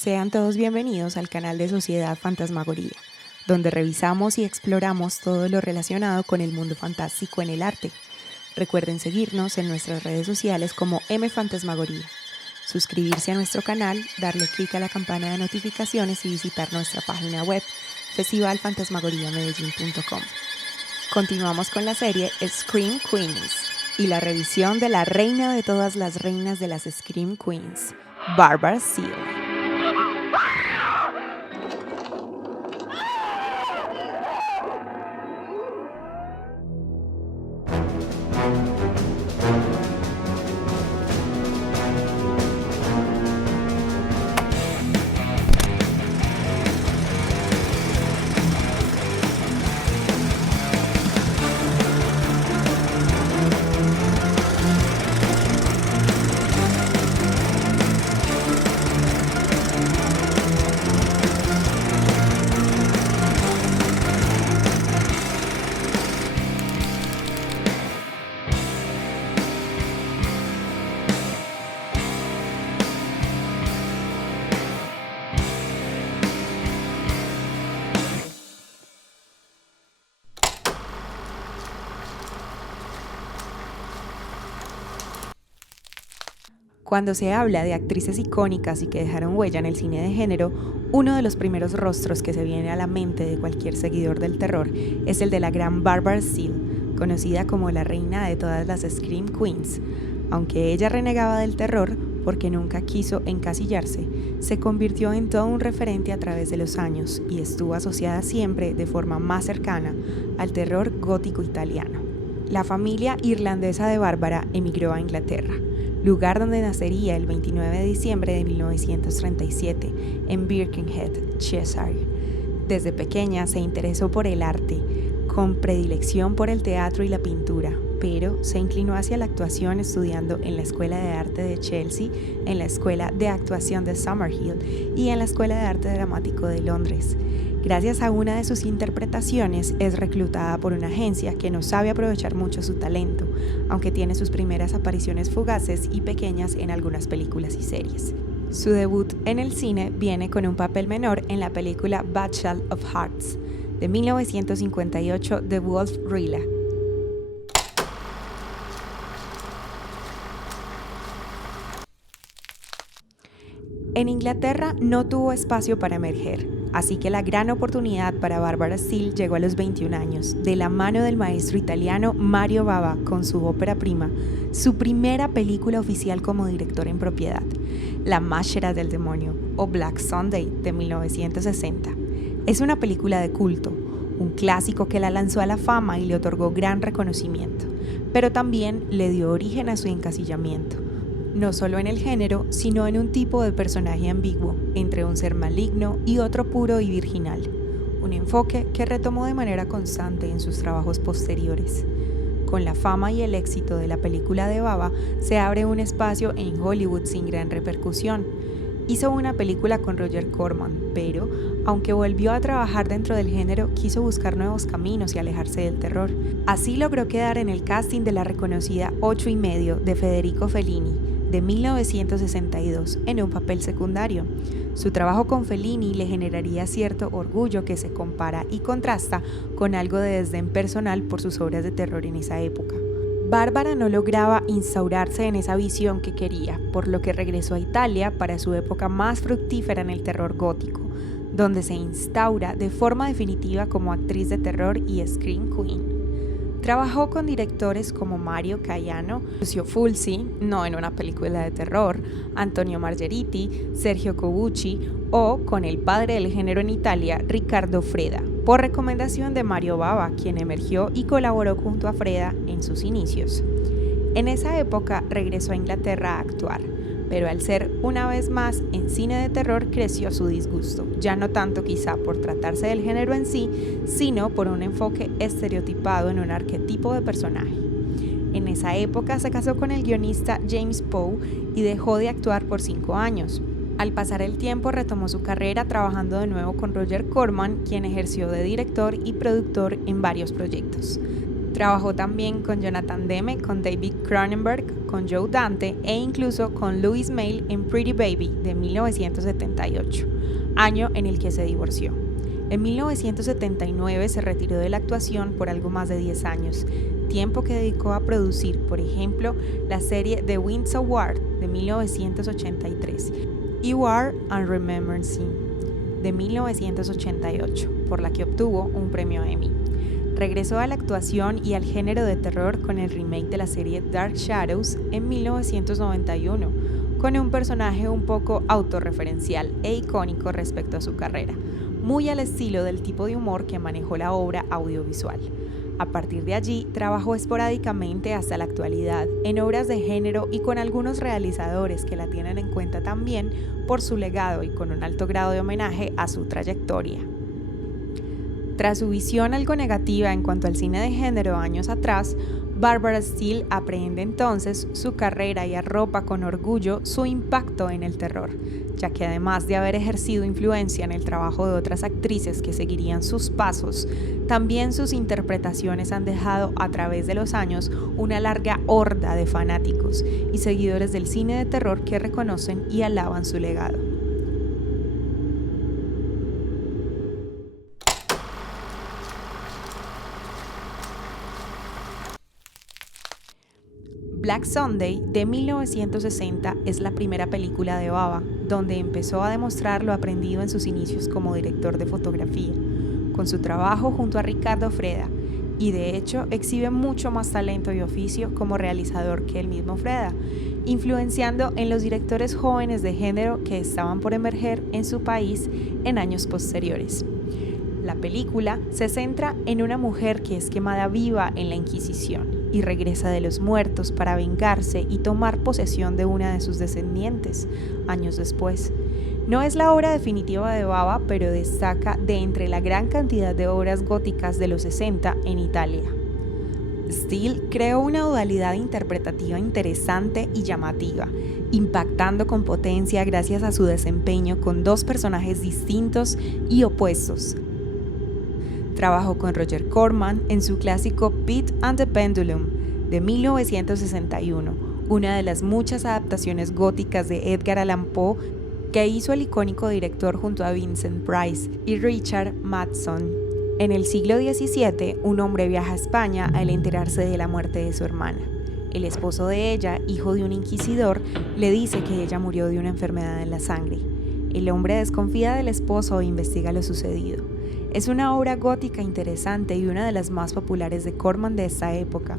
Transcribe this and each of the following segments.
Sean todos bienvenidos al canal de Sociedad Fantasmagoría, donde revisamos y exploramos todo lo relacionado con el mundo fantástico en el arte. Recuerden seguirnos en nuestras redes sociales como Fantasmagoría, suscribirse a nuestro canal, darle clic a la campana de notificaciones y visitar nuestra página web festivalfantasmagoriamedellin.com. Continuamos con la serie Scream Queens y la revisión de la reina de todas las reinas de las Scream Queens, Barbara Seal. Cuando se habla de actrices icónicas y que dejaron huella en el cine de género, uno de los primeros rostros que se viene a la mente de cualquier seguidor del terror es el de la gran Barbara Seal, conocida como la reina de todas las Scream Queens. Aunque ella renegaba del terror porque nunca quiso encasillarse, se convirtió en todo un referente a través de los años y estuvo asociada siempre de forma más cercana al terror gótico italiano. La familia irlandesa de Bárbara emigró a Inglaterra, lugar donde nacería el 29 de diciembre de 1937 en Birkenhead, Cheshire. Desde pequeña se interesó por el arte, con predilección por el teatro y la pintura, pero se inclinó hacia la actuación estudiando en la Escuela de Arte de Chelsea, en la Escuela de Actuación de Summerhill y en la Escuela de Arte Dramático de Londres. Gracias a una de sus interpretaciones es reclutada por una agencia que no sabe aprovechar mucho su talento, aunque tiene sus primeras apariciones fugaces y pequeñas en algunas películas y series. Su debut en el cine viene con un papel menor en la película Battle of Hearts, de 1958 de Wolf Rilla. En Inglaterra no tuvo espacio para emerger, así que la gran oportunidad para Barbara Seal llegó a los 21 años, de la mano del maestro italiano Mario Bava con su ópera prima, su primera película oficial como director en propiedad, La Máscara del Demonio o Black Sunday de 1960. Es una película de culto, un clásico que la lanzó a la fama y le otorgó gran reconocimiento, pero también le dio origen a su encasillamiento. No solo en el género, sino en un tipo de personaje ambiguo, entre un ser maligno y otro puro y virginal, un enfoque que retomó de manera constante en sus trabajos posteriores. Con la fama y el éxito de la película de Bava, se abre un espacio en Hollywood sin gran repercusión. Hizo una película con Roger Corman, pero, aunque volvió a trabajar dentro del género, quiso buscar nuevos caminos y alejarse del terror. Así logró quedar en el casting de la reconocida 8 y medio de Federico Fellini, de 1962, en un papel secundario. Su trabajo con Fellini le generaría cierto orgullo que se compara y contrasta con algo de desdén personal por sus obras de terror en esa época. Bárbara no lograba instaurarse en esa visión que quería, por lo que regresó a Italia para su época más fructífera en el terror gótico, donde se instaura de forma definitiva como actriz de terror y Scream Queen. Trabajó con directores como Mario Caiano, Lucio Fulci, no en una película de terror, Antonio Margheriti, Sergio Corbucci o con el padre del género en Italia, Riccardo Freda, por recomendación de Mario Bava, quien emergió y colaboró junto a Freda en sus inicios. En esa época regresó a Inglaterra a actuar, pero al ser una vez más en cine de terror creció su disgusto, ya no tanto quizá por tratarse del género en sí, sino por un enfoque estereotipado en un arquetipo de personaje. En esa época se casó con el guionista James Poe y dejó de actuar por 5 años. Al pasar el tiempo retomó su carrera trabajando de nuevo con Roger Corman, quien ejerció de director y productor en varios proyectos. Trabajó también con Jonathan Demme, con David Cronenberg, con Joe Dante e incluso con Louis Malle en Pretty Baby de 1978, año en el que se divorció. En 1979 se retiró de la actuación por algo más de 10 años, tiempo que dedicó a producir, por ejemplo, la serie The Wings Award de 1983 y War and Remembrance de 1988, por la que obtuvo un premio Emmy. Regresó a la actuación y al género de terror con el remake de la serie Dark Shadows en 1991, con un personaje un poco autorreferencial e icónico respecto a su carrera, muy al estilo del tipo de humor que manejó la obra audiovisual. A partir de allí, trabajó esporádicamente hasta la actualidad en obras de género y con algunos realizadores que la tienen en cuenta también por su legado y con un alto grado de homenaje a su trayectoria. Tras su visión algo negativa en cuanto al cine de género años atrás, Barbara Steele aprehende entonces su carrera y arropa con orgullo su impacto en el terror, ya que además de haber ejercido influencia en el trabajo de otras actrices que seguirían sus pasos, también sus interpretaciones han dejado a través de los años una larga horda de fanáticos y seguidores del cine de terror que reconocen y alaban su legado. Black Sunday de 1960 es la primera película de Bava, donde empezó a demostrar lo aprendido en sus inicios como director de fotografía, con su trabajo junto a Ricardo Freda, y de hecho exhibe mucho más talento y oficio como realizador que el mismo Freda, influenciando en los directores jóvenes de género que estaban por emerger en su país en años posteriores. La película se centra en una mujer que es quemada viva en la Inquisición y regresa de los muertos para vengarse y tomar posesión de una de sus descendientes, años después. No es la obra definitiva de Bava, pero destaca de entre la gran cantidad de obras góticas de los 60 en Italia. Steele creó una dualidad interpretativa interesante y llamativa, impactando con potencia gracias a su desempeño con dos personajes distintos y opuestos. Trabajó con Roger Corman en su clásico Pete and the Pendulum de 1961, una de las muchas adaptaciones góticas de Edgar Allan Poe que hizo el icónico director junto a Vincent Price y Richard Matheson. En el siglo XVII, un hombre viaja a España al enterarse de la muerte de su hermana. El esposo de ella, hijo de un inquisidor, le dice que ella murió de una enfermedad en la sangre. El hombre desconfía del esposo e investiga lo sucedido. Es una obra gótica interesante y una de las más populares de Corman de esta época.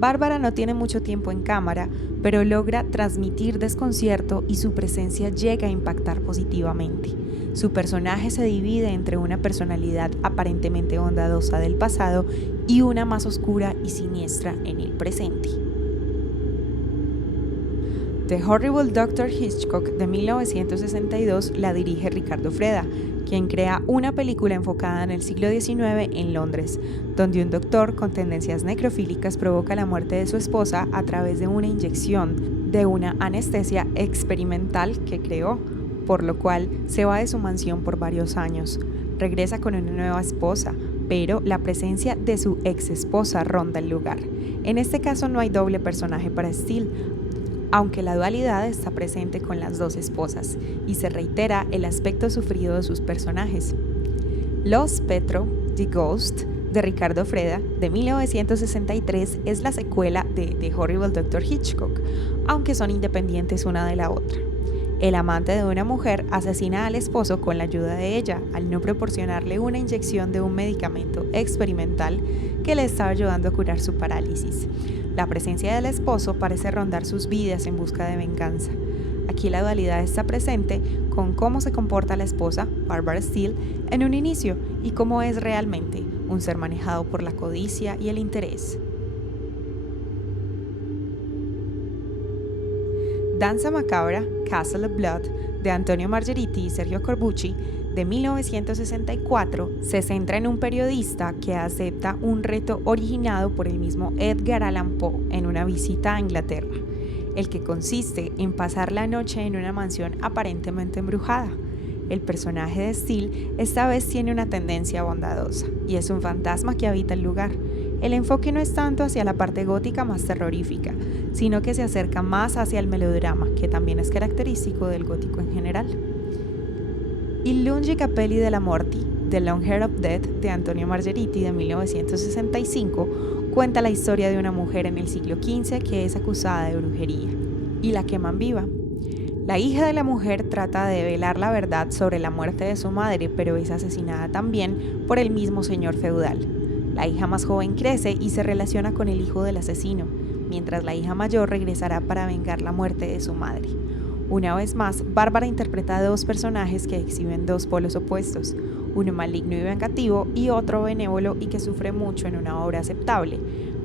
Bárbara no tiene mucho tiempo en cámara, pero logra transmitir desconcierto y su presencia llega a impactar positivamente. Su personaje se divide entre una personalidad aparentemente bondadosa del pasado y una más oscura y siniestra en el presente. The Horrible Dr. Hitchcock de 1962 la dirige Ricardo Freda, quien crea una película enfocada en el siglo XIX en Londres, donde un doctor con tendencias necrofílicas provoca la muerte de su esposa a través de una inyección de una anestesia experimental que creó, por lo cual se va de su mansión por varios años. Regresa con una nueva esposa, pero la presencia de su ex esposa ronda el lugar. En este caso no hay doble personaje para Steele, aunque la dualidad está presente con las dos esposas y se reitera el aspecto sufrido de sus personajes. Lo Spettro, The Ghost, de Ricardo Freda, de 1963, es la secuela de The Horrible Dr. Hitchcock, aunque son independientes una de la otra. El amante de una mujer asesina al esposo con la ayuda de ella, al no proporcionarle una inyección de un medicamento experimental que le estaba ayudando a curar su parálisis. La presencia del esposo parece rondar sus vidas en busca de venganza. Aquí la dualidad está presente con cómo se comporta la esposa, Barbara Steele, en un inicio y cómo es realmente, un ser manejado por la codicia y el interés. Danza Macabra, Castle of Blood, de Antonio Margheriti y Sergio Corbucci, de 1964, se centra en un periodista que acepta un reto originado por el mismo Edgar Allan Poe en una visita a Inglaterra, el que consiste en pasar la noche en una mansión aparentemente embrujada. El personaje de Steele esta vez tiene una tendencia bondadosa y es un fantasma que habita el lugar. El enfoque no es tanto hacia la parte gótica más terrorífica, sino que se acerca más hacia el melodrama, que también es característico del gótico en general. Il lungi capelli della morti, The Long Hair of Death, de Antonio Margheriti, de 1965, cuenta la historia de una mujer en el siglo XV que es acusada de brujería, y la queman viva. La hija de la mujer trata de velar la verdad sobre la muerte de su madre, pero es asesinada también por el mismo señor feudal. La hija más joven crece y se relaciona con el hijo del asesino, mientras la hija mayor regresará para vengar la muerte de su madre. Una vez más, Bárbara interpreta a dos personajes que exhiben dos polos opuestos, uno maligno y vengativo y otro benévolo y que sufre mucho en una obra aceptable,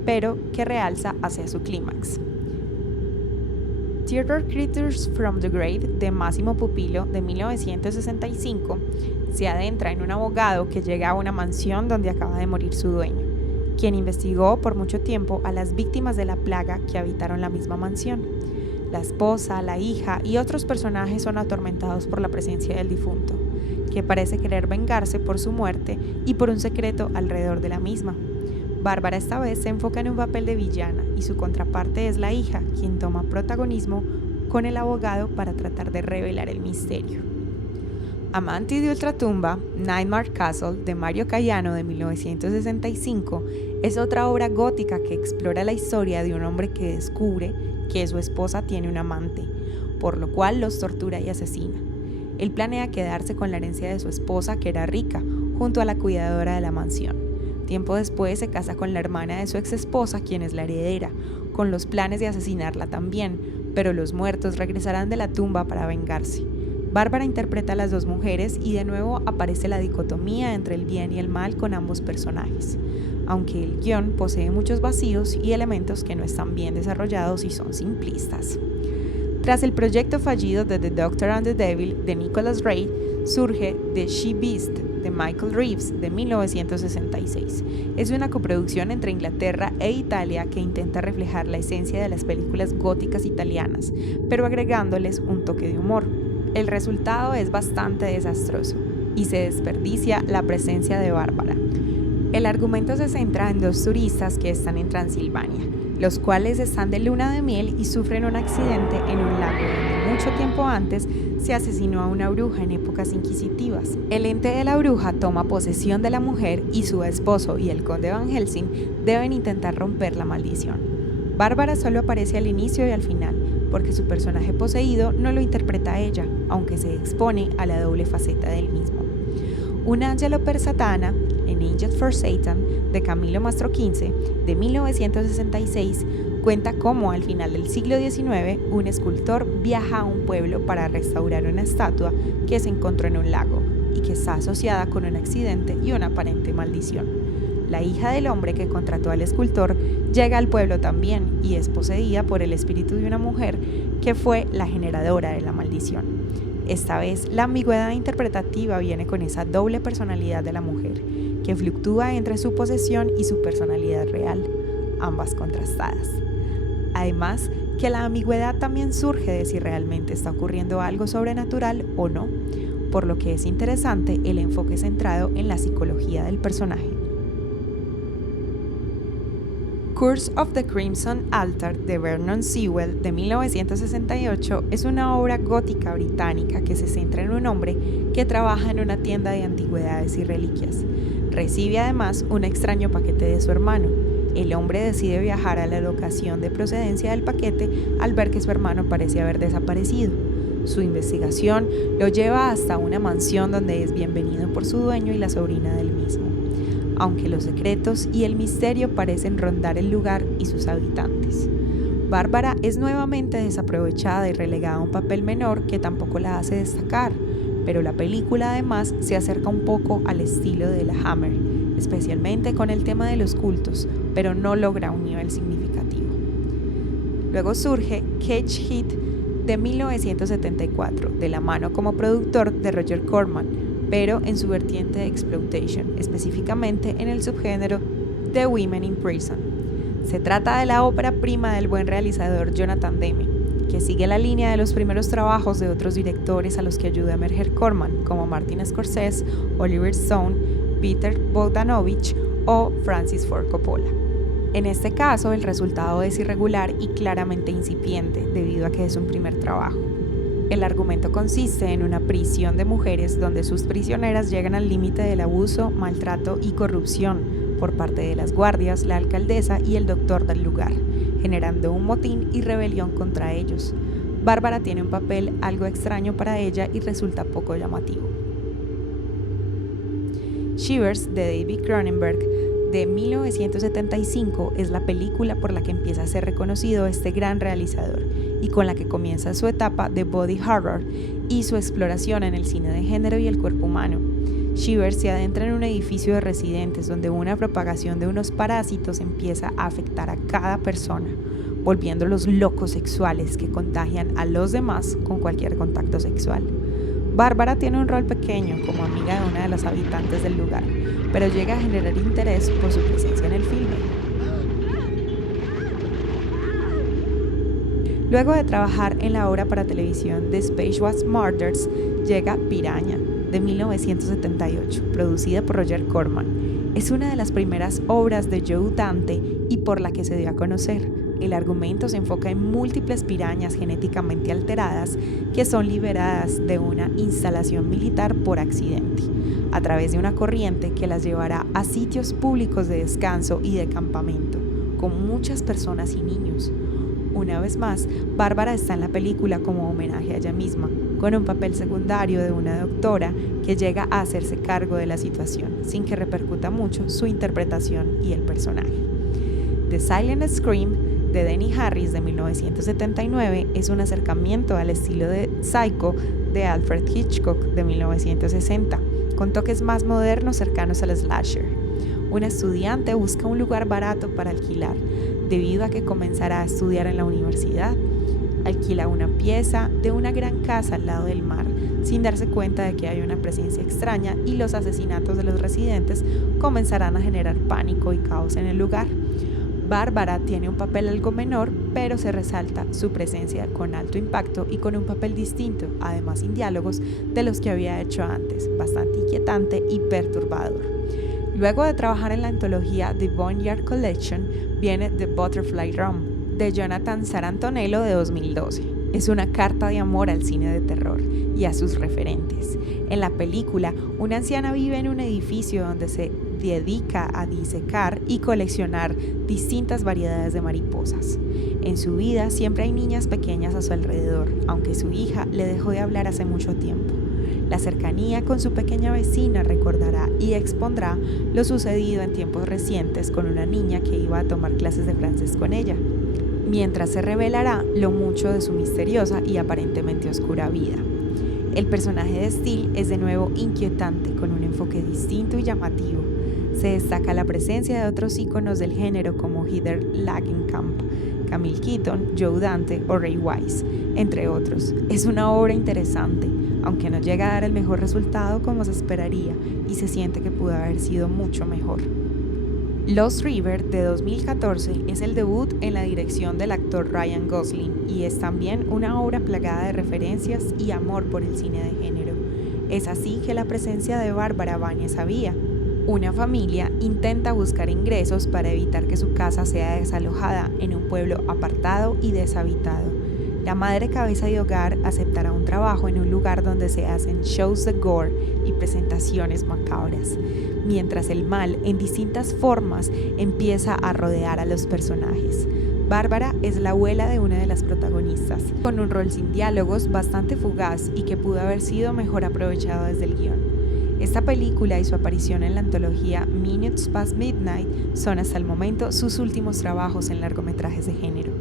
pero que realza hacia su clímax. Theater Creatures from the Grave, de Massimo Pupillo, de 1965, se adentra en un abogado que llega a una mansión donde acaba de morir su dueño, quien investigó por mucho tiempo a las víctimas de la plaga que habitaron la misma mansión. La esposa, la hija y otros personajes son atormentados por la presencia del difunto, que parece querer vengarse por su muerte y por un secreto alrededor de la misma. Bárbara esta vez se enfoca en un papel de villana y su contraparte es la hija, quien toma protagonismo con el abogado para tratar de revelar el misterio. Amanti di Ultratumba, Nightmare Castle, de Mario Caiano, de 1965, es otra obra gótica que explora la historia de un hombre que descubre que su esposa tiene un amante, por lo cual los tortura y asesina. Él planea quedarse con la herencia de su esposa, que era rica, junto a la cuidadora de la mansión. Tiempo después se casa con la hermana de su ex esposa, quien es la heredera, con los planes de asesinarla también, pero los muertos regresarán de la tumba para vengarse. Bárbara interpreta a las dos mujeres y de nuevo aparece la dicotomía entre el bien y el mal con ambos personajes, aunque el guión posee muchos vacíos y elementos que no están bien desarrollados y son simplistas. Tras el proyecto fallido de The Doctor and the Devil de Nicholas Ray, surge The She-Beast de Michael Reeves de 1966. Es una coproducción entre Inglaterra e Italia que intenta reflejar la esencia de las películas góticas italianas, pero agregándoles un toque de humor. El resultado es bastante desastroso y se desperdicia la presencia de Bárbara. El argumento se centra en dos turistas que están en Transilvania, los cuales están de luna de miel y sufren un accidente en un lago donde mucho tiempo antes se asesinó a una bruja en épocas inquisitivas. El ente de la bruja toma posesión de la mujer y su esposo y el conde Van Helsing deben intentar romper la maldición. Bárbara solo aparece al inicio y al final, porque su personaje poseído no lo interpreta ella, aunque se expone a la doble faceta del mismo. Un Angelo per Satana, An Angel for Satan, de Camillo Mastroquince, de 1966, cuenta cómo al final del siglo XIX un escultor viaja a un pueblo para restaurar una estatua que se encontró en un lago y que está asociada con un accidente y una aparente maldición. La hija del hombre que contrató al escultor llega al pueblo también y es poseída por el espíritu de una mujer que fue la generadora de la maldición. Esta vez, la ambigüedad interpretativa viene con esa doble personalidad de la mujer, que fluctúa entre su posesión y su personalidad real, ambas contrastadas. Además, que la ambigüedad también surge de si realmente está ocurriendo algo sobrenatural o no, por lo que es interesante el enfoque centrado en la psicología del personaje. Curse of the Crimson Altar de Vernon Sewell de 1968 es una obra gótica británica que se centra en un hombre que trabaja en una tienda de antigüedades y reliquias. Recibe además un extraño paquete de su hermano. El hombre decide viajar a la locación de procedencia del paquete al ver que su hermano parece haber desaparecido. Su investigación lo lleva hasta una mansión donde es bienvenido por su dueño y la sobrina del mismo, aunque los secretos y el misterio parecen rondar el lugar y sus habitantes. Bárbara es nuevamente desaprovechada y relegada a un papel menor que tampoco la hace destacar, pero la película además se acerca un poco al estilo de la Hammer, especialmente con el tema de los cultos, pero no logra un nivel significativo. Luego surge Cage Hit de 1974, de la mano como productor de Roger Corman, pero en su vertiente de exploitation, específicamente en el subgénero The Women in Prison. Se trata de la ópera prima del buen realizador Jonathan Demme, que sigue la línea de los primeros trabajos de otros directores a los que ayuda a emerger Corman, como Martin Scorsese, Oliver Stone, Peter Bogdanovich o Francis Ford Coppola. En este caso, el resultado es irregular y claramente incipiente, debido a que es un primer trabajo. El argumento consiste en una prisión de mujeres donde sus prisioneras llegan al límite del abuso, maltrato y corrupción por parte de las guardias, la alcaldesa y el doctor del lugar, generando un motín y rebelión contra ellos. Bárbara tiene un papel algo extraño para ella y resulta poco llamativo. Shivers, de David Cronenberg, de 1975, es la película por la que empieza a ser reconocido este gran realizador y con la que comienza su etapa de body horror y su exploración en el cine de género y el cuerpo humano. Shivers se adentra en un edificio de residentes donde una propagación de unos parásitos empieza a afectar a cada persona, volviéndolos locos sexuales que contagian a los demás con cualquier contacto sexual. Bárbara tiene un rol pequeño como amiga de una de las habitantes del lugar, pero llega a generar interés por su presencia en el filme. Luego de trabajar en la obra para televisión The Space Was Murders, llega Piraña, de 1978, producida por Roger Corman. Es una de las primeras obras de Joe Dante y por la que se dio a conocer. El argumento se enfoca en múltiples pirañas genéticamente alteradas que son liberadas de una instalación militar por accidente, a través de una corriente que las llevará a sitios públicos de descanso y de campamento, con muchas personas y niños. Una vez más, Bárbara está en la película como homenaje a ella misma, con un papel secundario de una doctora que llega a hacerse cargo de la situación, sin que repercuta mucho su interpretación y el personaje. The Silent Scream, de Denny Harris, de 1979, es un acercamiento al estilo de Psycho de Alfred Hitchcock, de 1960, con toques más modernos cercanos al slasher. Una estudiante busca un lugar barato para alquilar, debido a que comenzará a estudiar en la universidad. Alquila una pieza de una gran casa al lado del mar, sin darse cuenta de que hay una presencia extraña, y los asesinatos de los residentes comenzarán a generar pánico y caos en el lugar. Bárbara tiene un papel algo menor, pero se resalta su presencia con alto impacto y con un papel distinto, además sin diálogos, de los que había hecho antes, bastante inquietante y perturbador. Luego de trabajar en la antología The Boneyard Collection, viene The Butterfly Room, de Jonathan Sarantonello, de 2012. Es una carta de amor al cine de terror y a sus referentes. En la película, una anciana vive en un edificio donde se dedica a disecar y coleccionar distintas variedades de mariposas. En su vida siempre hay niñas pequeñas a su alrededor, aunque su hija le dejó de hablar hace mucho tiempo. La cercanía con su pequeña vecina recordará y expondrá lo sucedido en tiempos recientes con una niña que iba a tomar clases de francés con ella, mientras se revelará lo mucho de su misteriosa y aparentemente oscura vida. El personaje de Steele es de nuevo inquietante, con un enfoque distinto y llamativo. Se destaca la presencia de otros íconos del género como Heather Langenkamp, Camille Keaton, Joe Dante o Ray Wise, entre otros. Es una obra interesante, aunque no llega a dar el mejor resultado como se esperaría, y se siente que pudo haber sido mucho mejor. Lost River, de 2014, es el debut en la dirección del actor Ryan Gosling y es también una obra plagada de referencias y amor por el cine de género. Es así que la presencia de Bárbara va en esa vía. Una familia intenta buscar ingresos para evitar que su casa sea desalojada en un pueblo apartado y deshabitado. La madre cabeza de hogar aceptará un trabajo en un lugar donde se hacen shows de gore y presentaciones macabras, mientras el mal, en distintas formas, empieza a rodear a los personajes. Bárbara es la abuela de una de las protagonistas, con un rol sin diálogos bastante fugaz y que pudo haber sido mejor aprovechado desde el guión. Esta película y su aparición en la antología Minutes Past Midnight son hasta el momento sus últimos trabajos en largometrajes de género.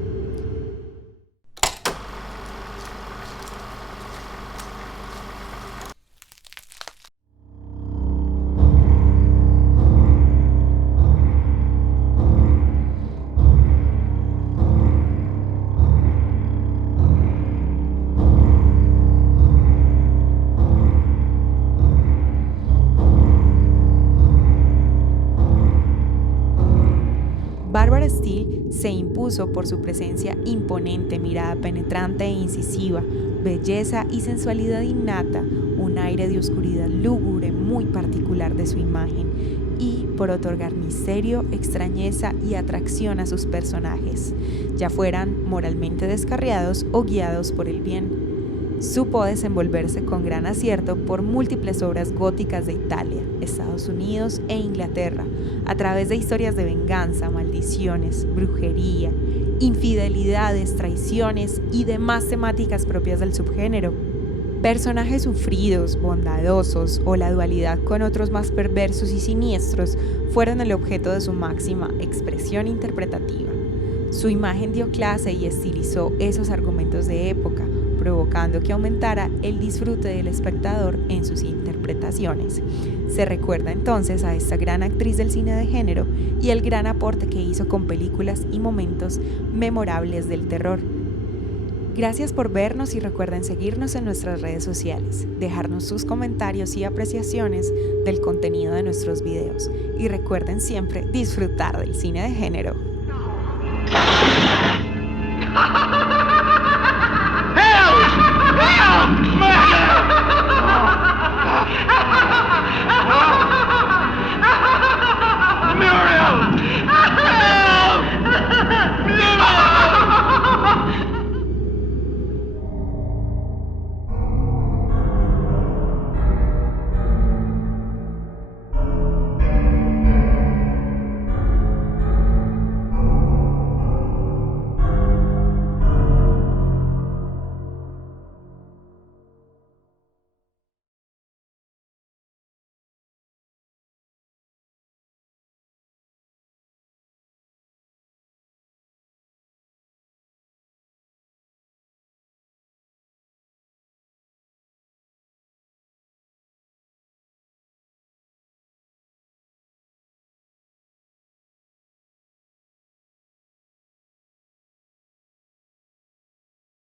Barbara Steele se impuso por su presencia imponente, mirada penetrante e incisiva, belleza y sensualidad innata, un aire de oscuridad lúgubre muy particular de su imagen y por otorgar misterio, extrañeza y atracción a sus personajes, ya fueran moralmente descarriados o guiados por el bien. Supo desenvolverse con gran acierto por múltiples obras góticas de Italia, Estados Unidos e Inglaterra, a través de historias de venganza, maldiciones, brujería, infidelidades, traiciones y demás temáticas propias del subgénero. Personajes sufridos, bondadosos o la dualidad con otros más perversos y siniestros fueron el objeto de su máxima expresión interpretativa. Su imagen dio clase y estilizó esos argumentos de época, provocando que aumentara el disfrute del espectador en sus interpretaciones. Se recuerda entonces a esta gran actriz del cine de género y el gran aporte que hizo con películas y momentos memorables del terror. Gracias por vernos y recuerden seguirnos en nuestras redes sociales, dejarnos sus comentarios y apreciaciones del contenido de nuestros videos y recuerden siempre disfrutar del cine de género.